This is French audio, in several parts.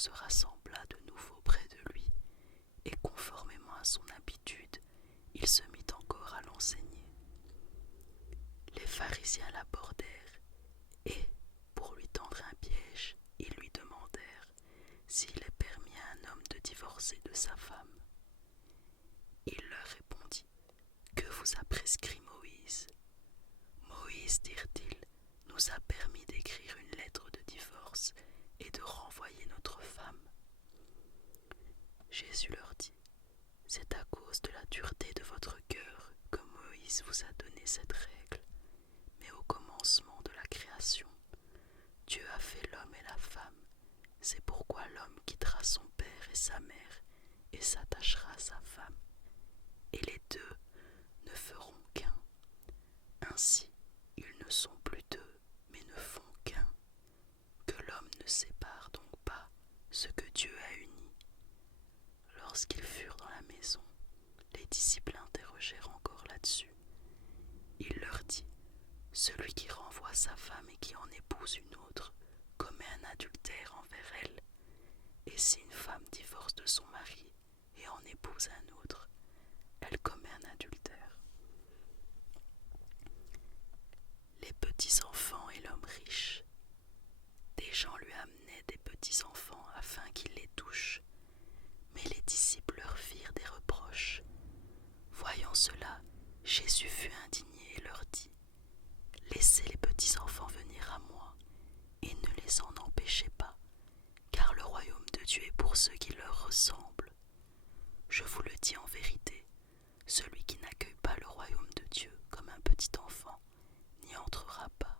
se rassembla de nouveau près de lui, et conformément à son habitude, il se mit encore à l'enseigner. Les pharisiens l'abordèrent, et, pour lui tendre un piège, ils lui demandèrent s'il est permis à un homme de divorcer de sa femme. Il leur répondit: Que vous a prescrit Moïse? Moïse, dirent-ils, nous a permis d'écrire une lettre de divorce et de renvoyer notre femme. Jésus leur dit: C'est à cause de la dureté de votre cœur que Moïse vous a donné cette règle. Mais au commencement de la création, Dieu a fait l'homme et la femme. C'est pourquoi l'homme quittera son père et sa mère et s'attachera à sa femme, et les deux ne feront qu'un. Ainsi, ils ne sont plus deux, mais ne font qu'un. Que l'homme ne sépare donc pas ce que Dieu a uni. Lorsqu'ils furent dans la maison, les disciples interrogèrent encore là-dessus. Il leur dit: Celui qui renvoie sa femme et qui en épouse une autre commet un adultère envers elle. Et si une femme divorce de son mari et en épouse un autre, elle commet un adultère. Les petits-enfants et l'homme riche. Des gens lui amenaient des petits-enfants afin qu'il les touche, mais les disciples leur firent des reproches. Voyant cela, Jésus fut indigné et leur dit: Laissez les petits-enfants venir à moi, et ne les en empêchez pas, car le royaume de Dieu est pour ceux qui leur ressemblent. Je vous le dis en vérité, celui qui n'accueille pas le royaume de Dieu comme un petit enfant n'y entrera pas.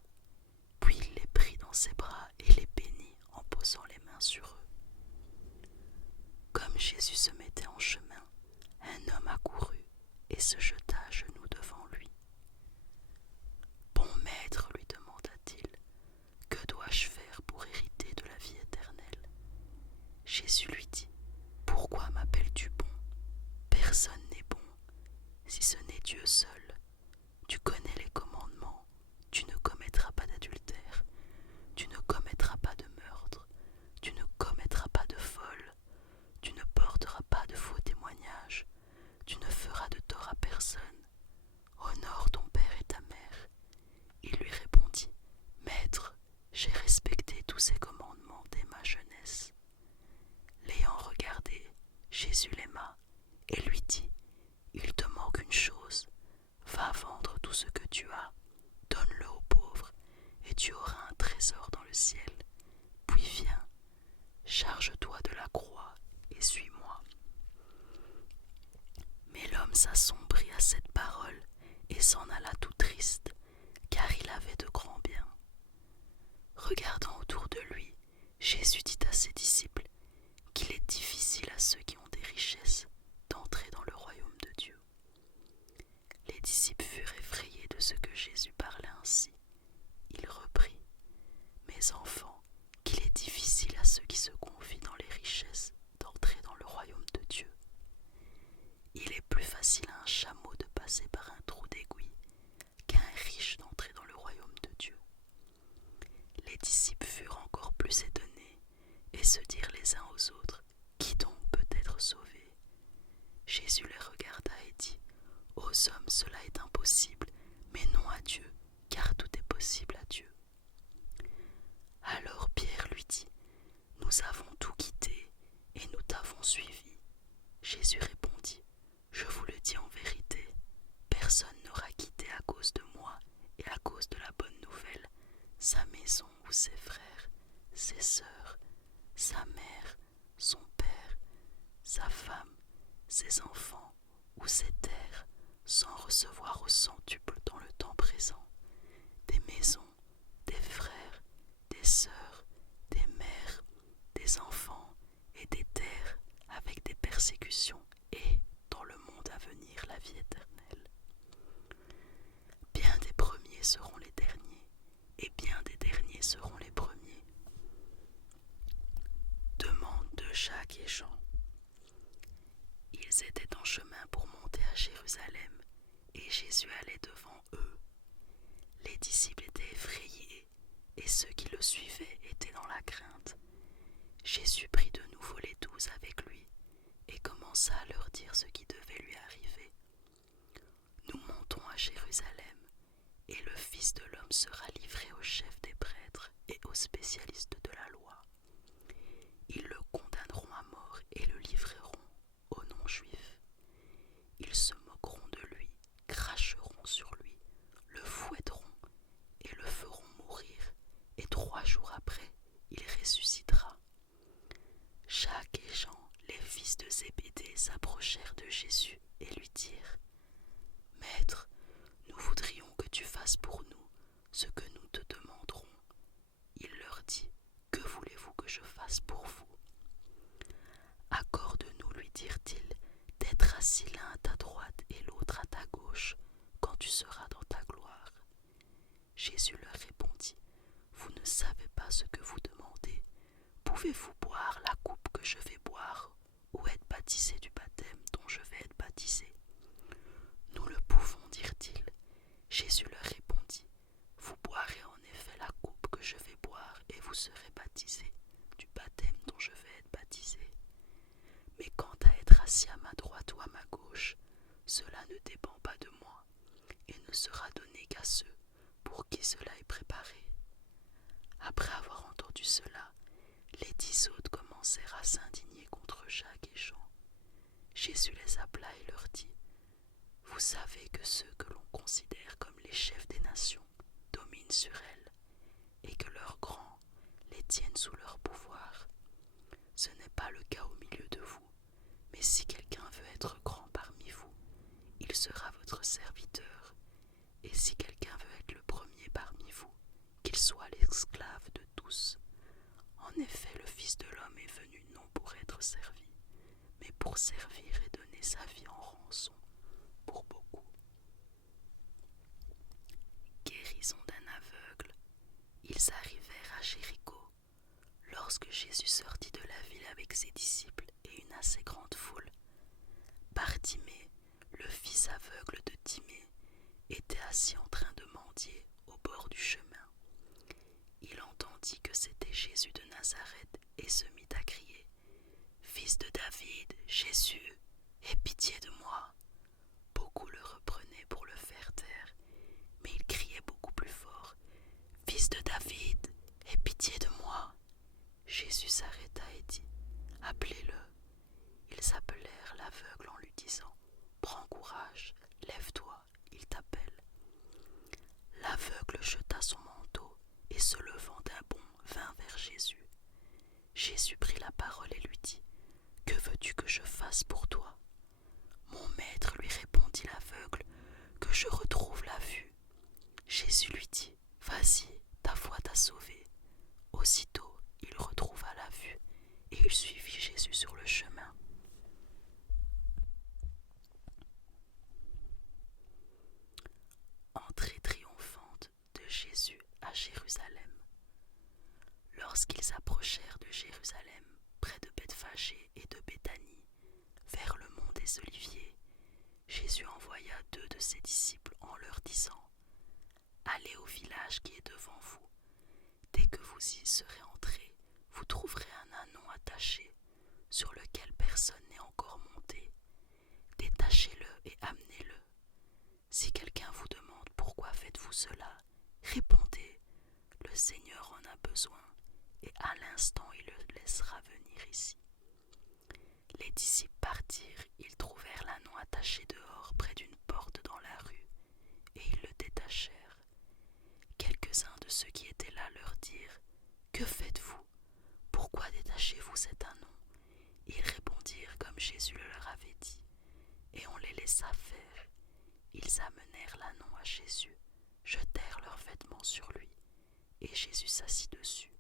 Puis il les prit dans ses bras et les bénit en posant les mains sur eux. Comme Jésus se mettait en chemin, un homme accourut et se jeta à genoux devant lui. Bon maître, lui demanda-t-il, que dois-je faire pour hériter de la vie éternelle? Jésus lui dit: Pourquoi m'appelles-tu bon? Personne n'est bon, si ce n'est Dieu seul. Tu connais les commandements: tu ne commettras pas d'adultère, tu ne commettras pas de meurtre, tu ne commettras pas de vol, tu ne porteras pas de faux témoignages, tu ne feras de tort à personne. Honore ton père et ta mère. Il lui répondit: Maître, j'ai respecté tous ces commandements dès ma jeunesse. L'ayant regardé, Jésus l'aima et lui dit: Il te manque une chose. Va vendre tout ce que tu as, donne-le aux pauvres, et tu auras un trésor dans le ciel. Puis viens, charge-toi de la croix et suis-moi. Mais l'homme s'assombrit à cette parole et s'en alla tout triste, car il avait de grands biens. Regardant autour de lui, Jésus dit à ses disciples qu'il est difficile à ceux qui ont des richesses d'entrer dans le royaume de Dieu. Les disciples furent effrayés de ce que Jésus parlait ainsi. Il reprit: Mes enfants, qu'il est difficile à ceux qui se confient dans les richesses d'entrer dans le royaume de Dieu. Il est plus facile à un chameau de passer par un trou d'aiguille qu'à un riche d'entrer dans le royaume de Dieu. Les disciples furent encore plus étonnés et se dirent les uns aux autres: Qui donc peut être sauvé? Jésus les regarda et dit: Aux hommes cela est impossible, mais non à Dieu, car tout est possible à Dieu. Alors Pierre lui dit: Nous avons tout quitté et nous t'avons suivi. Jésus répondit: Je vous le dis en vérité, personne n'aura quitté à cause de moi et à cause de la bonne nouvelle sa maison ou ses frères, ses sœurs, sa mère, son père, sa femme, ses enfants ou ses terres, sans recevoir au centuple dans le temps présent des maisons, des frères, des sœurs, des mères, des enfants et des terres, avec des persécutions et, dans le monde à venir, la vie éternelle. Bien des premiers seront les derniers, et bien des derniers seront les premiers. Demande de Jacques et Jean. Ils étaient en chemin pour monter à Jérusalem, et Jésus allait devant eux. Les disciples étaient effrayés, et ceux qui le suivaient étaient dans la crainte. Jésus prit de nouveau les 12 avec lui et commença à leur dire ce qui devait lui arriver. Nous montons à Jérusalem, et le Fils de l'homme sera livré aux chefs des prêtres et aux spécialistes de la loi. Ils le condamneront à mort et le livreront aux non-juifs. Ils se moqueront de lui, cracheront sur lui, le fouetteront et le feront mourir, et 3 jours après, il ressuscitera. Jacques et Jean, les fils de Zébédée, s'approchèrent de Jésus et lui dirent : « Maître, nous voudrions que tu fasses pour nous ce que nous te demanderons. » Il leur dit : « Que voulez-vous que je fasse pour vous ? » « Accorde-nous, lui dirent-ils, d'être assis l'un à ta droite et l'autre à ta gauche, quand tu seras dans ta gloire. » Jésus leur répondit : « Vous ne savez pas ce que vous demandez. Pouvez-vous boire la coupe que je vais boire, ou être baptisé du baptême dont je vais être baptisé ? » Nous le pouvons, dirent-ils. Jésus leur répondit : « Vous boirez en effet la coupe que je vais boire, et vous serez baptisés du baptême dont je vais être baptisé. Mais quant à être assis à ma droite ou à ma gauche, cela ne dépend pas de moi, et ne sera donné qu'à ceux pour qui cela est préparé. » Après avoir entendu cela, les 10 autres commencèrent à s'indigner contre Jacques et Jean. Jésus les appela et leur dit : « Vous savez que ceux que l'on considère comme les chefs des nations dominent sur elles, et que leurs grands les tiennent sous leur pouvoir. Ce n'est pas le cas au milieu de vous, mais si quelqu'un veut être grand parmi vous, il sera votre serviteur, et si quelqu'un veut être le premier parmi vous, qu'il soit l'esclave de tous. En effet, le Fils de l'homme est venu non pour être servi, mais pour servir et donner sa vie en rançon pour beaucoup. » Guérison d'un aveugle. Ils arrivèrent à Jéricho. Lorsque Jésus sortit de la ville avec ses disciples et une assez grande foule, Bartimée, le fils aveugle de Timée, était assis en train de mendier au bord du chemin. Il entendit que c'était Jésus de Nazareth et se mit à crier : « Fils de David, Jésus, aie pitié de moi !» Beaucoup le reprenaient pour le faire taire, mais il criait beaucoup plus fort : « Fils de David, aie pitié de moi !» Jésus s'arrêta et dit : « Appelez-le. » Ils appelèrent l'aveugle en lui disant : « Prends courage, lève-toi, il t'appelle. » L'aveugle jeta son manteau et se levant d'un bond vint vers Jésus. Jésus prit la parole et lui dit : « Que veux-tu que je fasse pour toi ? » « Mon maître, lui répondit l'aveugle, que je retrouve la vue. » Jésus lui dit : « Vas-y, ta foi t'a sauvé. » Aussitôt, il retrouva la vue et il suivit Jésus sur le chemin. Entrée triomphante de Jésus à Jérusalem. Lorsqu'ils approchèrent de Jérusalem, près de Bethphagée et de Béthanie, vers le mont des Oliviers, Jésus envoya 2 de ses disciples en leur disant : « Allez au village qui est devant vous. Dès que vous y serez entrés, vous trouverez un ânon attaché, sur lequel personne n'est encore monté. Détachez-le et amenez-le. Si quelqu'un vous demande pourquoi faites-vous cela, répondez : le Seigneur en a besoin, et à l'instant il le laissera venir ici. » Les disciples partirent, ils trouvèrent l'ânon attaché dehors près d'une porte dans la rue, et ils le détachèrent. Quelques-uns de ceux qui étaient là leur dirent : « Que faites-vous ? Pourquoi détachez-vous cet ânon ? » Ils répondirent comme Jésus le leur avait dit, et on les laissa faire. Ils amenèrent l'ânon à Jésus, jetèrent leurs vêtements sur lui, et Jésus s'assit dessus.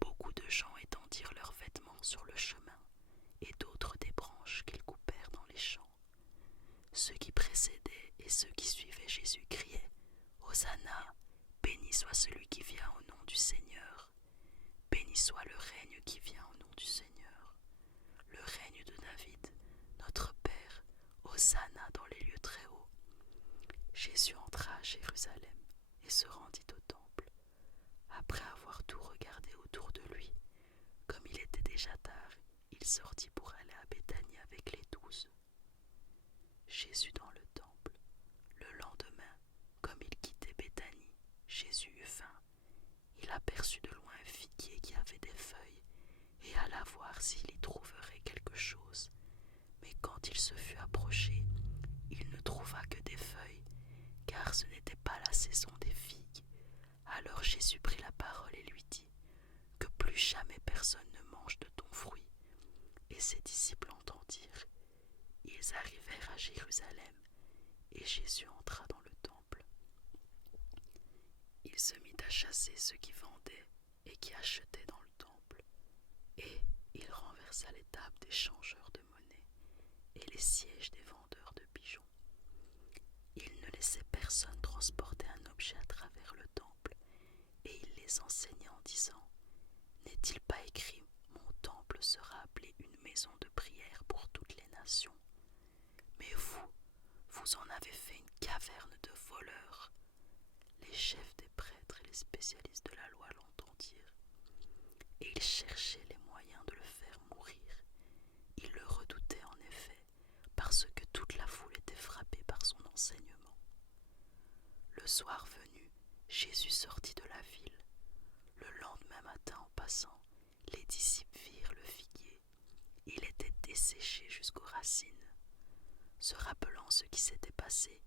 Beaucoup de gens étendirent leurs vêtements sur le chemin, et d'autres des branches qu'ils coupèrent dans les champs. Ceux qui précédaient et ceux qui suivaient Jésus criaient : « Hosanna, béni soit celui qui vient au nom du Seigneur. Béni soit le règne qui vient au nom du Seigneur. Le règne de David, notre Père, Hosanna dans les lieux très hauts. » Jésus entra à Jérusalem et se rendit au temple. Après avoir tout regardé autour de lui, comme il était sortit pour aller à Béthanie avec les 12. Jésus dans le temple. Le lendemain, comme il quittait Béthanie, Jésus eut faim. Il aperçut de loin un figuier qui avait des feuilles et alla voir s'il y trouverait quelque chose. Mais quand il se fut approché, il ne trouva que des feuilles, car ce n'était pas la saison des figues. Alors Jésus prit la parole et lui dit : « Que plus jamais personne ne mange de ton fruit. » Et ses disciples entendirent. Ils arrivèrent à Jérusalem, et Jésus entra dans le temple. Il se mit à chasser ceux qui vendaient et qui achetaient dans le temple, et il renversa les tables des changeurs de monnaie et les sièges des vendeurs de pigeons. Il ne laissait personne transporter un objet à travers le temple, et il les enseignait en disant : « N'est-il pas écrit : Mon temple sera appelé une maison de prière pour toutes les nations ? Mais vous en avez fait une caverne de voleurs. » Les chefs des prêtres et les spécialistes de la loi l'entendirent, et ils cherchaient les moyens de le faire mourir. Ils le redoutaient en effet, parce que toute la foule était frappée par son enseignement. Le soir venu, Jésus sortit de la ville. Le lendemain matin, en passant, les disciples virent le figuier. Il était desséché jusqu'aux racines. Se rappelant ce qui s'était passé,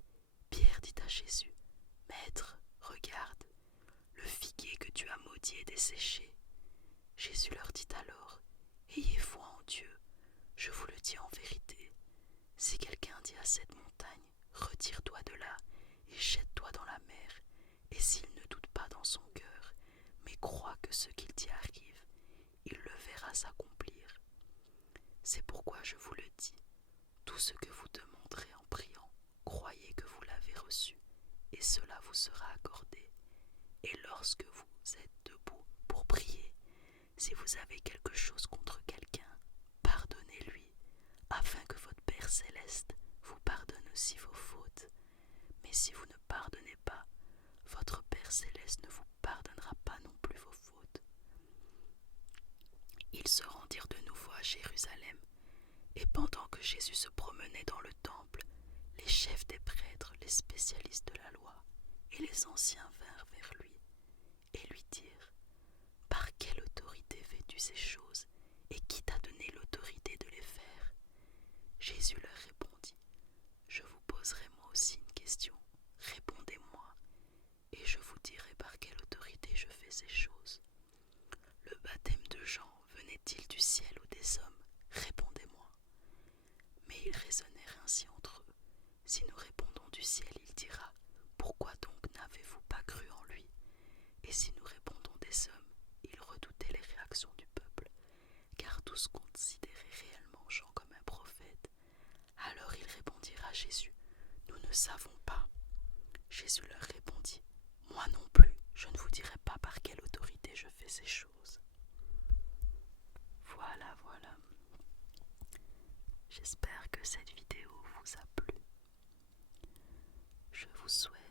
Pierre dit à Jésus : « Maître, regarde, le figuier que tu as maudit est desséché. » Jésus leur dit alors : « Ayez foi en Dieu, je vous le dis en vérité. Si quelqu'un dit à cette montagne : Retire-toi de là et jette-toi dans la mer, et s'il ne doute pas dans son cœur, mais croit que ce qu'il dit arrive, il le verra s'accomplir. C'est pourquoi je vous le dis, tout ce que vous demanderez en priant, croyez que vous l'avez reçu, et cela vous sera accordé. Et lorsque vous êtes debout pour prier, si vous avez quelque chose contre quelqu'un, pardonnez-lui, afin que votre Père céleste vous pardonne aussi vos fautes. Mais si vous ne pardonnez pas, votre Père céleste ne vous pardonnera pas non plus vos fautes. » Ils se rendirent de nouveau à Jérusalem, et pendant que Jésus se promenait dans le temple, les chefs des prêtres, les spécialistes de la loi et les anciens vinrent vers lui et lui dirent : « Par quelle autorité fais-tu ces choses, et qui t'a donné l'autorité de les faire ? » Jésus leur répondit : « Je vous poserai moi aussi une question, répondez-moi, et je vous dirai par quelle autorité je fais ces choses. Le baptême de Jean venait-il du ciel ou des hommes ? Répondez-moi. » Mais ils raisonnèrent ainsi entre eux : si nous répondons du ciel, il dira : pourquoi donc n'avez-vous pas cru en lui ? Et si nous répondons des hommes, il redoutait les réactions du peuple, car tous considéraient réellement Jean comme un prophète. Alors ils répondirent à Jésus : nous ne savons pas. Jésus leur répondit : moi non plus, je ne vous dirai pas par quelle autorité je fais ces choses. Voilà. J'espère que cette vidéo vous a plu. Je vous souhaite